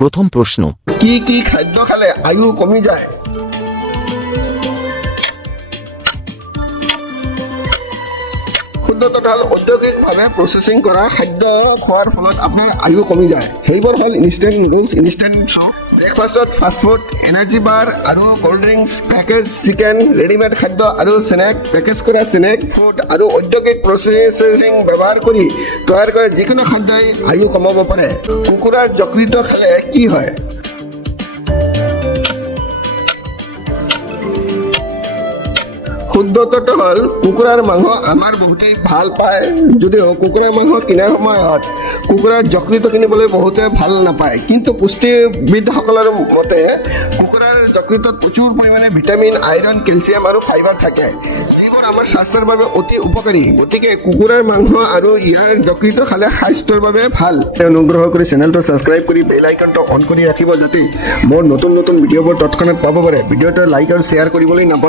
প্ৰথম প্ৰশ্ন, কি কি খাদ্য খালে আয়ু কমি যায়? শুদ্ধ তথা ঔদ্যোগিকভাৱে প্ৰচেছিং কৰা খাদ্য খোৱাৰ ফলত আপোনাৰ আয়ু কমি যায়। সেইবোৰ হ'ল ইনষ্টেণ্ট নুডলছ, ইনষ্টেণ্ট চুপ, ব্ৰেকফাষ্টত ফাষ্ট ফুড, এনাৰ্জি বাৰ আৰু cold drinks, package chicken, readymade খাদ্য আৰু স্নেক, পেকেজ কৰা স্নেক ফুড আৰু ঔদ্যোগিক প্ৰচেছিং ব্যৱহাৰ কৰি তৈয়াৰ কৰা যিকোনো খাদ্যই আয়ু কমাব পাৰে। কুকুৰাৰ যকৃত খালে কি হয়? শুদ্ধ উত্তৰটো হ'ল কুকুৰাৰ মাংস আমাৰ বহুতেই ভাল পায়, যদিও কুকুৰাৰ মাংস কিনাৰ সময়ত কুকুৰাৰ যকৃত কিনিবলৈ বহুতে ভাল নাপায়। কিন্তু পুষ্টিবিদসকলৰ মতে কুকুৰাৰ যকৃতত প্ৰচুৰ পৰিমাণে ভিটামিন, আইৰণ, কেলছিয়াম আৰু ফাইবাৰ থাকে, যিবোৰ আমাৰ স্বাস্থ্যৰ বাবে অতি উপকাৰী। গতিকে কুকুৰাৰ মাংস আৰু ইয়াৰ যকৃত খালে স্বাস্থ্যৰ বাবে ভাল। অনুগ্ৰহ কৰি চেনেলটো ছাবস্ক্ৰাইব কৰি বেল আইকনটো অন কৰি ৰাখিব, যাতে মোৰ নতুন নতুন ভিডিঅ'বোৰ তৎক্ষণাত পাব পাৰে। ভিডিঅ'টো লাইক আৰু শ্বেয়াৰ কৰিবলৈ নাপাহৰিব।